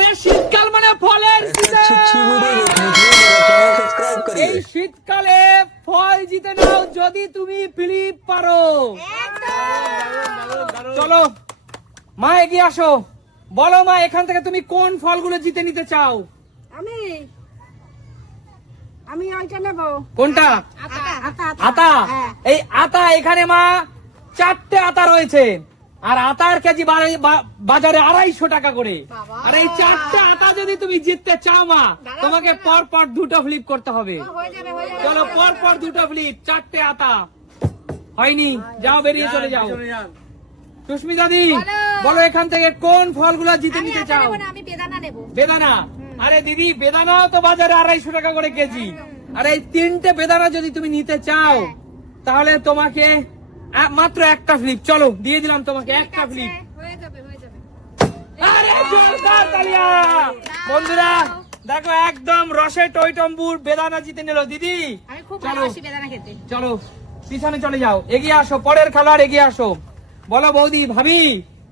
আরে শীতকাল মানে ফলের এই শীতকালে ফল জিতে নাও যদি তুমি ফিলিপ পারো। চলো মা এগিয়ে আসো, বলো মা এখান থেকে তুমি কোন ফলগুলো জিতে নিতে চাও? আমি ওইটা নেব। কোনটা? আতা। এই আতা এখানে মা 4টে আতা রয়েছে, আর আতার কেজি বাজারে 250 টাকা করে। আর এই 4টে আতা যদি তুমি জিততে চাও মা, তোমাকে পর পর 2টো ফ্লিপ করতে হবে। চলো পর পর 2টো ফ্লিপ, 4টে আতা। হয়নি, যাও বেরিয়ে চলে যাও। সুস্মিতা দি বলো এখান থেকে কোন ফলগুলো জিতে নিতে চাও? আমি বেদানা নেব। বেদানা? আরে দিদি বেদানাও তো বাজারে 250 টাকা করে কেজি। আর এই 3টে বেদানা যদি তুমি নিতে চাও তাহলে তোমাকে মাত্র একটা ফ্লিপ। চলো দিয়ে দিলাম তোমাকে একটা ফ্লিপ। আরে জোরদার তালিয়া বন্ধুরা, দেখো একদম রসে টইটম্বুর বেদানা জিতে নিল দিদি। আমি খুব ভালোবাসি বেদানা খেতে। চলো পিছনে চলে যাও, এগিয়ে আসো, পরের খেলোয়াড় এগিয়ে আসো। বলো বৌদি, ভাবি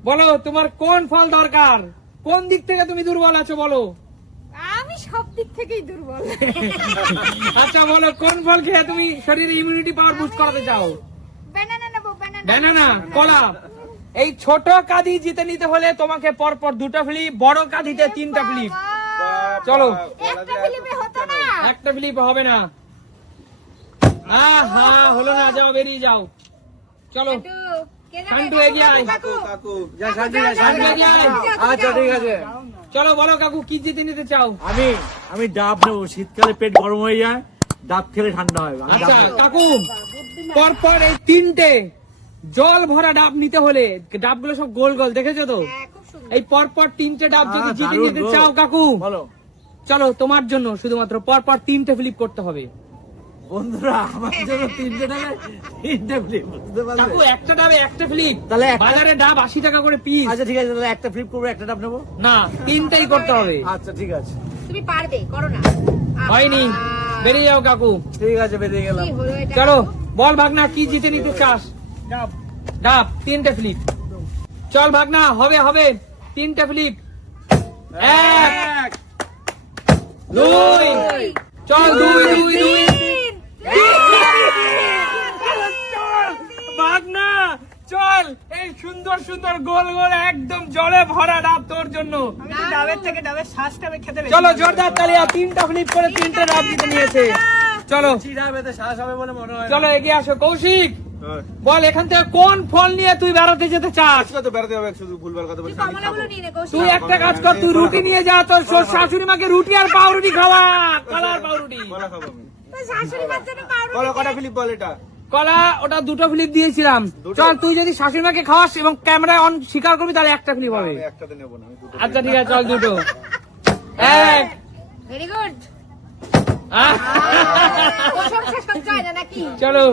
বলো তোমার কোন ফল দরকার? কোন দিক থেকে তুমি দুর্বল আছো বলো? আমি সব দিক থেকেই দুর্বল। আচ্ছা বলো কোন ফল খেয়ে তুমি শরীরে ইমিউনিটি পাওয়ার বুস্ট করাতে চাও? বেদানা নেব। ব্যানানা, কলা। এই ছোট কাঁদি জিতে নিতে হলে তোমাকে পরপর 2টা ফ্লিপ, বড় কাঁদিতে 3টা ফ্লিপ। চলো একটা ফিলিপে হতো না। একটা ফ্লিপ হবে না। হা হলো না, যাও বেরিয়ে যাও। চলো শান্টু এগিয়ে আয়। আচ্ছা ঠিক আছে। চলো বলো কাকু কি জিতে নিতে চাও? আমি ডাব নেবো, শীতকালে পেট গরম হয়ে যায়, ডাব খেলে ঠান্ডা হয়। আচ্ছা কাকু পরপর এই 3টে জল ভরা ডাব নিতে হলে, ডাবগুলো সব গোল গোল দেখেছো তো? এই পরপর 3টে ডাব যদি জিতে নিতে চাও কাকু, বলো চলো তোমার জন্য শুধুমাত্র পরপর 3টে ফ্লিপ করতে হবে। বন্ধুরা, আমার জন্য 3টে ডাবে 3টে ফ্লিপ, বুঝতে পারলে? কাকু একটা ডাবে একটা ফ্লিপ, তাহলে বাজারে ডাব 80 টাকা করে পিস। আচ্ছা ঠিক আছে, তাহলে একটা ফ্লিপ করবো, একটা ডাব নেবো। না 3টেই করতে হবে। আচ্ছা ঠিক আছে। তুমি পারবে, করো না। হয়নি, বেরিয়ে যাও কাকু। ঠিক আছে, বেরিয়ে গেলাম। কি হলো এটা? চলো বল ভাগনা কি জিতে নিতে চাস? ডাব 3টে ফ্লিপ। চল ভাগনা, হবে হবে 3টে ফ্লিপ। 1 2 চল 2 2 2 ভাগনা চল, এই সুন্দর সুন্দর গোল গোল একদম জলে ভরা ডাব তোর জন্য। ডাবের থেকে ডাবের শ্বাসটা আমি খেতে বেশি চলো জোরদার তালিয়া, 3টা ফ্লিপ করে 3টে ডাব জিতে নিয়েছে। চলো ডাবেতে শ্বাস হবে বলে মনে হয়। চলো এগিয়ে আসো। কৌশিক বল এখান থেকে কোন ফল নিয়ে তুই বেড়াতে যেতে চাস? কমলাগুলো নিয়ে নে, কৌশিক। তুই একটা কাজ কর, তুই রুটি নিয়ে যা, তোর শাশুড়ি মাকে রুটি আর পাউরুটি খাওয়া। কলার পাউরুটি। তোর শাশুড়ি মার জন্য পাউরুটি কটা ফিলিপ বল এটা? কলা ওটা 2টো ফ্লিপ দিয়েছিলাম। চল তুই যদি শাশুড়ি মাকে খাওয়াস এবং ক্যামেরায় অন স্বীকার করবি তাহলে একটা ফ্লিপ হবে। একটাতে নেবো না, আমি দুটো। আচ্ছা ঠিক আছে চল 2টো। 1 ভেরি গুড। প্রশংসা সহ্য হয় না নাকি? চলো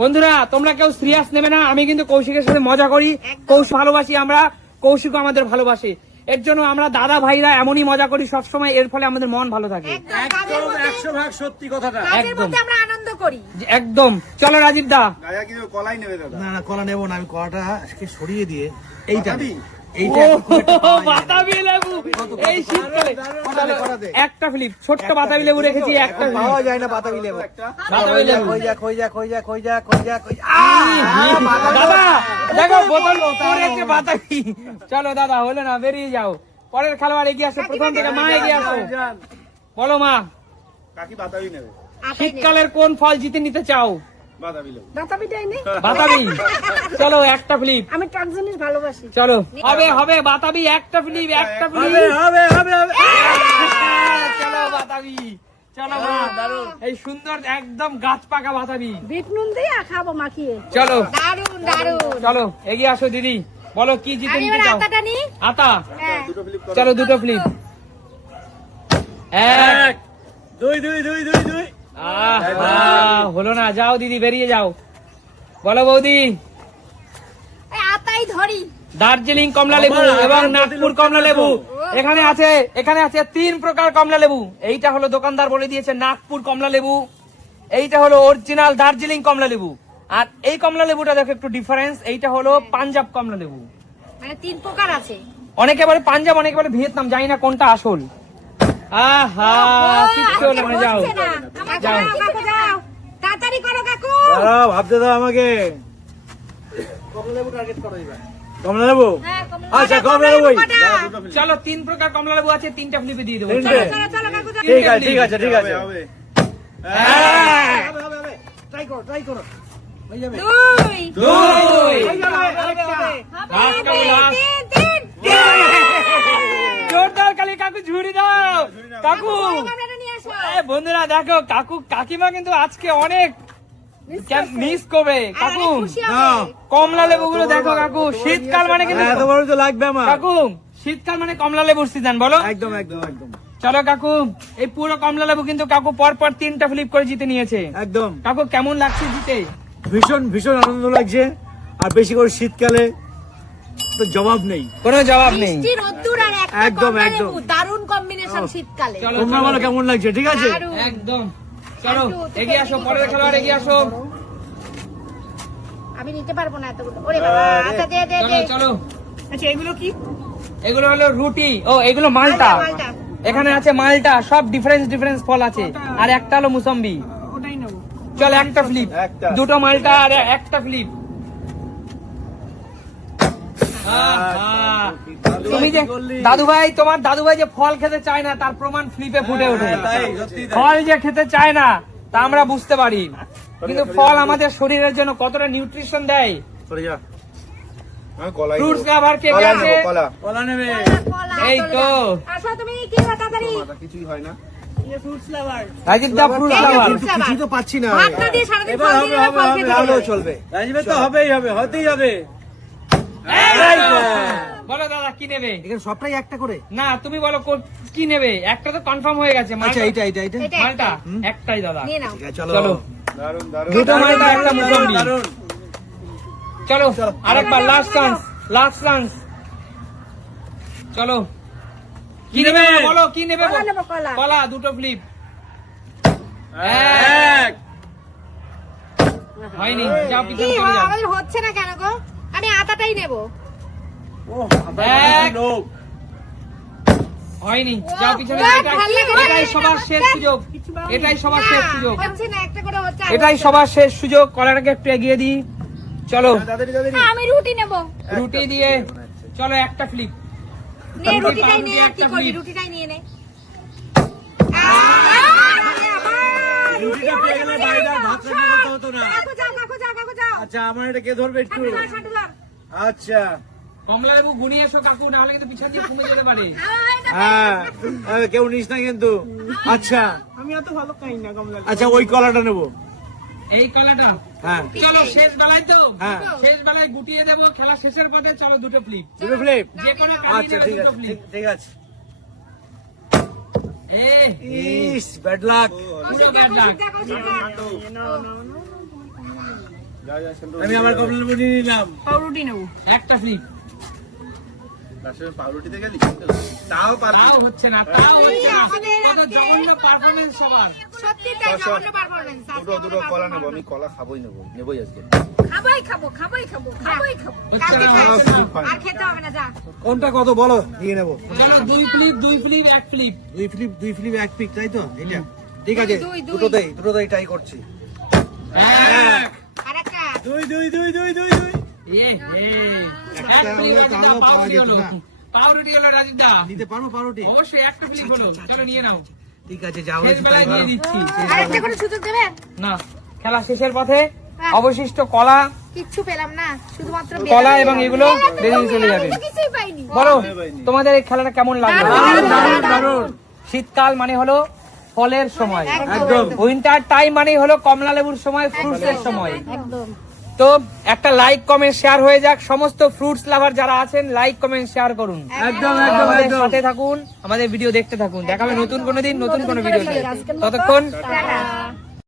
বন্ধুরা, তোমরা কেউ সিরিয়াস নেবে না, আমি কিন্তু কৌশিকের সাথে মজা করি, কৌশিক ভালোবাসি আমরা, কৌশিক আমাদের ভালোবাসে। এর জন্য আমরা দাদা ভাইরা এমনই মজা করি সবসময়, এর ফলে আমাদের মন ভালো থাকে। একদম 100% সত্যি কথাটা। কাজের একদম। মধ্যে আমরা আনন্দ করি। একদম। চলো রাজীব দা। গায়া কি কলাই নেবে দাদা? না না, কলা নেবো না, আমি কলাটা সরিয়ে দিয়ে এইটা বাতাবি? এইটা বাতাবি লেবু এই শীতকালে। চলো, একটা ফ্লিপ, ছোট্ট বাতাবি লেবু রেখেছি, একটা ফ্লিপ। পাওয়া যায় না বাতাবি লেবু। বাতাবি লেবু। কই যা দাদা দেখো বোতল পড়েছে বাতাবি। চলো দাদা হলো না, বেরিয়ে যাও। পরের খেলোয়াড় এগিয়ে আসো, প্রথম থেকে মা এগিয়ে আসো। বলো মা কাকি বাতাবি নেবে? শীতকালের কোন ফল জিতে নিতে চাও? বাতাবি নেবে। বাতাবিটাই নে। বাতাবি। চলো একটা ফ্লিপ। আমি টক জিনিস ভালোবাসি। চলো হবে হবে বাতাবি, একটা ফ্লিপ একটা ফ্লিপ। হবে চলো বাতাবি, চলো মা। এই সুন্দর একদম গাছ পাকা বাতাবি। বিট নুন দিয়ে খাবো মাখিয়ে। চলো দারুন দারুন। চলো এগিয়ে আসো দিদি, বলো কি জিতে আমি নিতে এবার চাও? আটাটা নি। আতা। হ্যাঁ। দুটো ফিলিপ করো। চলো 2টো ফ্লিপ। 1 2 হলো না, যাও দিদি বেরিয়ে যাও। বলো বৌদি। এই আতাই ধরি। দার্জিলিং কমলা লেবু এবং নাগপুর কমলা লেবু এখানে আছে 3 প্রকার কমলা লেবু। এইটা হলো দোকানদার বলে দিয়েছে নাগপুর কমলা লেবু, এইটা হলো অরিজিনাল দার্জিলিং কমলা লেবু, আর এই কমলা লেবুটা দেখো একটু ডিফারেন্স, এইটা হলো পাঞ্জাব কমলা লেবু। মানে 3 প্রকার আছে। অনেকে বলে পাঞ্জাব, অনেকে বলে ভিয়েতনাম, জানি না কোনটা আসল। আহা কিচ্ছু হলো না, যাও হচ্ছে না। আমার যাও। যাও, কাকু যাও। তাড়াতাড়ি করো কাকু। দাঁড়াও, ভাবতে দাও আমাকে। কমলা লেবু? হ্যাঁ, কমলা। আচ্ছা, কমলা লেবুই। কটা? চলো 3 প্রকার কমলা লেবু আছে, 3টা ফ্লিপে দিয়ে দেবো। তিনটে? চলো, চলো, কাকু যাও। ঠিক আছে, ঠিক আছে, ঠিক আছে। হবে হ্যাঁ। ট্রাই করো, ট্রাই করো। হয়ে যাবে। দুই। দুই। হবে। লাস্ট কাকু, লাস্ট। তিন, তিন। জোরদার কালি কাকু ঝুড়ি দাও কাকু। ক্যামেরাটা নিয়ে আসো। বন্ধুরা দেখো কাকু কাকিমা কিন্তু আজকে অনেক মিস করবে কাকু। আরে, খুশি হবে। নাও। কমলা লেবু গুলো দেখো কাকু, শীতকাল মানে কিন্তু এত বড় তো লাগবে আমার। কাকু শীতকাল মানে কমলা লেবুর সিজন, বলো। একদম, একদম, একদম, চলো কাকু, এই পুরো কমলা লেবু কিন্তু কাকু পর পর 3টা ফ্লিপ করে জিতে নিয়েছে। একদম। কাকু কেমন লাগছে জিতে? ভীষণ ভীষণ আনন্দ লাগছে, আর বেশি করে শীতকালে তো জবাব নেই। কোনো জবাব নেই। মিষ্টি রোদ্দুর আর একটা একদম, কমলা একদম। লেবু, দারুণ কম্বিনেশন শীতকালে। চলো তোমরা চলো। বলো কেমন লাগছে, ঠিক আছে? দারুণ। একদম। চলো এগিয়ে আসো, পরের খেলোয়াড় এগিয়ে আসো। আমি নিতে পারবো না এতগুলো। ওরে বাবা, আচ্ছা দে দে চলো দে। চলো। আচ্ছা এগুলো কি? এগুলো হলো রুটি, ও এগুলো মালটা। মালটা। এখানে আছে মালটা, সব ডিফারেন্স ডিফারেন্স ফল আছে, আর একটা হলো মুসম্বি। ওটাই নেবো। চল একটা ফ্লিপ, একটা। দুটো মালটা আর একটা ফ্লিপ। তুমি যে দাদু ভাই, তোমার দাদু ভাই যে ফল খেতে চায় না তার প্রমাণ ফ্লিপে ফুটে ওঠে। তাই, সত্যি তাই। ফল যে খেতে চায় না তা আমরা বুঝতে পারি, কিন্তু ফল আমাদের শরীরের জন্য কতটা নিউট্রিশন দেয়। সরে যা। আমি কলাই ফ্রুটস নেবো। খাবার কে কে কলা আছে? নেবো, কলা। কলা নেবে? কলা, এই তো। আসো তুমি কি তাড়াতাড়ি। মাথা কিছুই হয় না। রাজীব দা ফ্রুটস এই যে খাবার। fruits খাবার। কিছুই তো পাচ্ছি না। ভাত না দিয়ে সারাদিন এবার ফল হবে, দিয়ে হবে, ফল হবে, খেতে ভালো হবে। চলবে। রাজীবের তো হবেই হবে, হতেই হবে। এই তো। বলো দাদা কি নেবে? এখানে সবটাই একটা করে? না তুমি বলো কি নেবে, একটা তো কনফার্ম হয়ে গেছে। আচ্ছা, মালটা- এইটা, এইটা, এইটা। এটা মালটা একটাই দাদা। নিয়ে নাও। ঠিক আছে, চলো। চলো দারুন দারুন। দুটো মালটা একটা মুসম্বি। দারুণ। চলো আরেকবার লাস্ট চান্স, লাস্ট চান্স। চলো কি নেবে বলো, কি নেবে? কলা নেবো, কলা। কলা দুটো ফ্লিপ। এক। হয়নি, যাও কি পিছনে চলে যাও। আমাদের হচ্ছে না কেন গো? আমি আটাটাই নেবো। এক। হয়নি, যাও পিছনে। বাহ, এটাই- ভালো লাগে। এটাই সবার শেষ সুযোগ, এটাই সবার শেষ সুযোগ, হচ্ছে না, একটা করে হচ্ছে। আর এটাই হচ্ছে সবার শেষ সুযোগ। কলাটাকে একটু এগিয়ে দিই। চলো তাড়াতাড়ি তাড়াতাড়ি। না। আমি রুটি নেবো। রুটি দিয়ে চলো একটা ফ্লিপ। নে রুটি, রুটিটাই পাউরুটি, নিয়ে আর কি একটা করবি? flip। রুটিটাই নিয়ে নে। রুটিটা পেয়ে গেলে বাইরে আর ভাত রান্না করতে হতো না। কাকু যাও, কাকু যাও, কাকু যাও। আচ্ছা, আমার এটা কে ধরবে একটু? সাটু ধর, সাটু ধর। আচ্ছা, কমলা লেবু গুনিয়ে এসো কাকু, না হলে কিন্তু পিছন দিয়ে কমে যেতে পারে। হ্যাঁ, কেউ নিস না কিন্তু। আচ্ছা, আচ্ছা, ওই কলাটা নেবো। এই কলাটা হ্যাঁ, চলো শেষ বেলায় তো, হ্যাঁ। শেষ বেলায় গুটিয়ে দেবো খেলা শেষের পথে। চলো দুটো ফ্লিপ, দুটো ফ্লিপ। যে কোনো কালিয়ে আচ্ছা, নেবে ঠিক দুটো আছে, ফ্লিপ। ঠিক আছে। এ ইস, ব্যাড লাক। পুরো ব্যাড লাক। দেখো, শিখা। যা যা সেন্টু। আমি আমার কমলা লেবু নিয়ে নিলাম। একটা ফ্লিপ। লাস্টে পাউরুটিতে গেলি? তাও পারবি তাও না। হচ্ছে না, তাও হচ্ছে না। আমাদের কত আজকে- জঘন্য পারফরমেন্স সবার। সত্যি তাই, সব, জঘন্য performance। আজকে দুটো দুটো আমাদের কলা নেবো। performance। আমি কলা খাবোই নেবোই আজকে। খাবোই খাবো, খাবোই খাবো, খাবোই খাবো। হচ্ছে কালকে না, খাবো। হচ্ছে না। আর খেতে হবে না, যা। কোনটা কত বলো, দিয়ে নেবো। চলো দুই ফ্লিপ এক ফ্লিপ। দুই ফ্লিপ এক পিক, তাই তো? এটা ঠিক আছে, দুই, দুই। দুটোতেই ট্রাই করছি। এক। আর একটা। দুই। এ হে। এক ফ্লিপ রাজীব দা, পাউরুটি হলো। পাউরুটি হলো রাজীব দা। নিতে পারবো পাউরুটি? অবশ্যই একটা ফ্লিপ হলো। চলো নিয়ে নাও, ঠিক আছে, যাও। শেষ বেলায় দিয়ে দিচ্ছি। আর একটা করে সুযোগ দেবে? না, খেলা শেষের পথে। হ্যাঁ। অবশিষ্ট কলা, কিচ্ছু পেলাম না, শুধুমাত্র কলা এবং এগুলো বেরিয়ে চলে যাবে। কিছুই পাইনি। বলো তোমাদের এই খেলাটা কেমন লাগলো? দারুণ। শীতকাল মানে হলো ফলের সময়, একদম। উইন্টার টাইম মানে হলো কমলা লেবুর সময়, ফ্রুটসের সময়। একদম। তো একটা লাইক কমেন্ট শেয়ার হয়ে যাক। সমস্ত ফ্রুটস লাভার যারা আছেন লাইক কমেন্ট শেয়ার করুন, একদম, আমাদের একদম। সাথে থাকুন, আমাদের ভিডিও দেখতে থাকুন। দেখাবে নতুন কোনো দিন নতুন কোনো ভিডিও। ততক্ষণ টাটা।